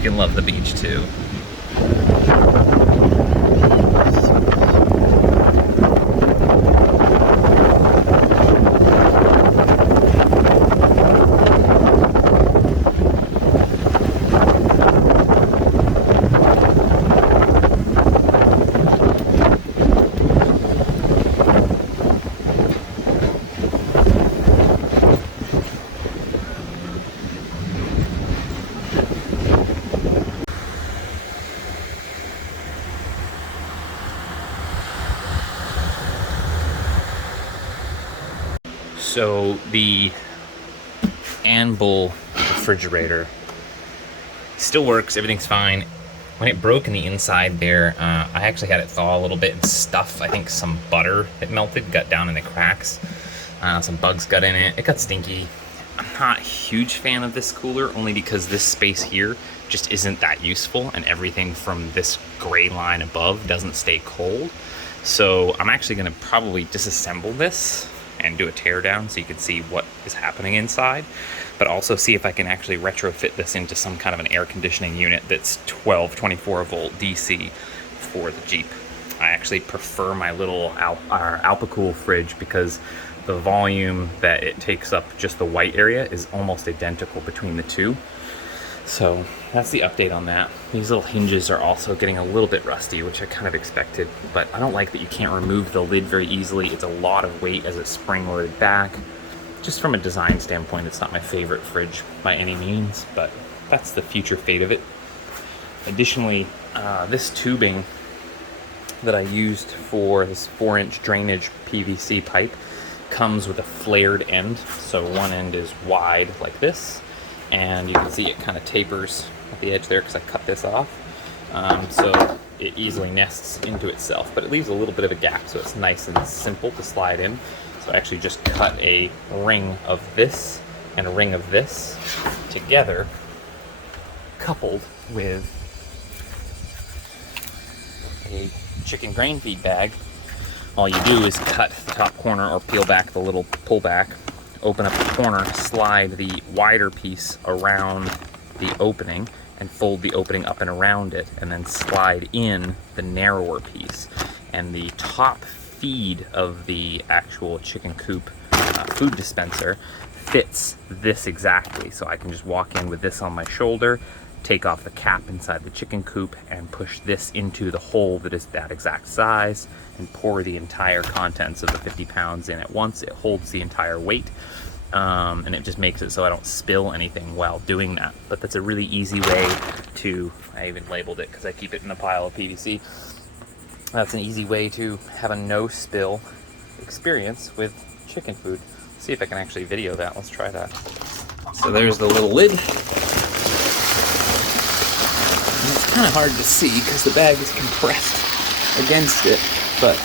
can love the beach too. So the Anvil refrigerator still works, everything's fine. When it broke in the inside there, I actually had it thaw a little bit and stuff. I think some butter that melted got down in the cracks. Some bugs got in it. It got stinky. I'm not a huge fan of this cooler, only because this space here just isn't that useful, and everything from this gray line above doesn't stay cold. So I'm actually gonna probably disassemble this and do a tear down so you can see what is happening inside, but also see if I can actually retrofit this into some kind of an air conditioning unit that's 24 volt DC for the Jeep. I actually prefer my little Alpacool fridge because the volume that it takes up, just the white area, is almost identical between the two. So that's the update on that. These little hinges are also getting a little bit rusty, which I kind of expected, but I don't like that you can't remove the lid very easily. It's a lot of weight as it's spring-loaded back. Just from a design standpoint, it's not my favorite fridge by any means, but that's the future fate of it. Additionally, this tubing that I used for this 4-inch drainage PVC pipe comes with a flared end. So one end is wide like this, and you can see it kind of tapers at the edge there because I cut this off. So it easily nests into itself, but it leaves a little bit of a gap, so it's nice and simple to slide in. So I actually just cut a ring of this and a ring of this together, coupled with a chicken grain feed bag. All you do is cut the top corner or peel back the little pull back, open up the corner, slide the wider piece around the opening and fold the opening up and around it, and then slide in the narrower piece. And the top feed of the actual chicken coop food dispenser fits this exactly. So I can just walk in with this on my shoulder, take off the cap inside the chicken coop, and push this into the hole that is that exact size, and pour the entire contents of the 50 pounds in at once. It holds the entire weight, and it just makes it so I don't spill anything while doing that. But that's a really easy way to, I even labeled it because I keep it in a pile of PVC. That's an easy way to have a no spill experience with chicken food. Let's see if I can actually video that. Let's try that. So there's the little lid. It's kind of hard to see because the bag is compressed against it, but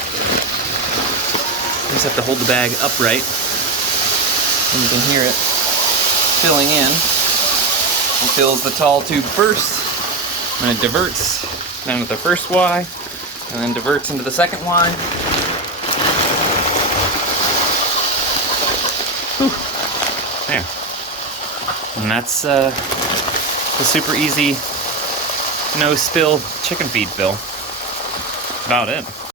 you just have to hold the bag upright and you can hear it filling in. It fills the tall tube first, and it diverts down to the first Y, and then diverts into the second Y. Whew. There. And that's the super easy no spill chicken feed fill. About it.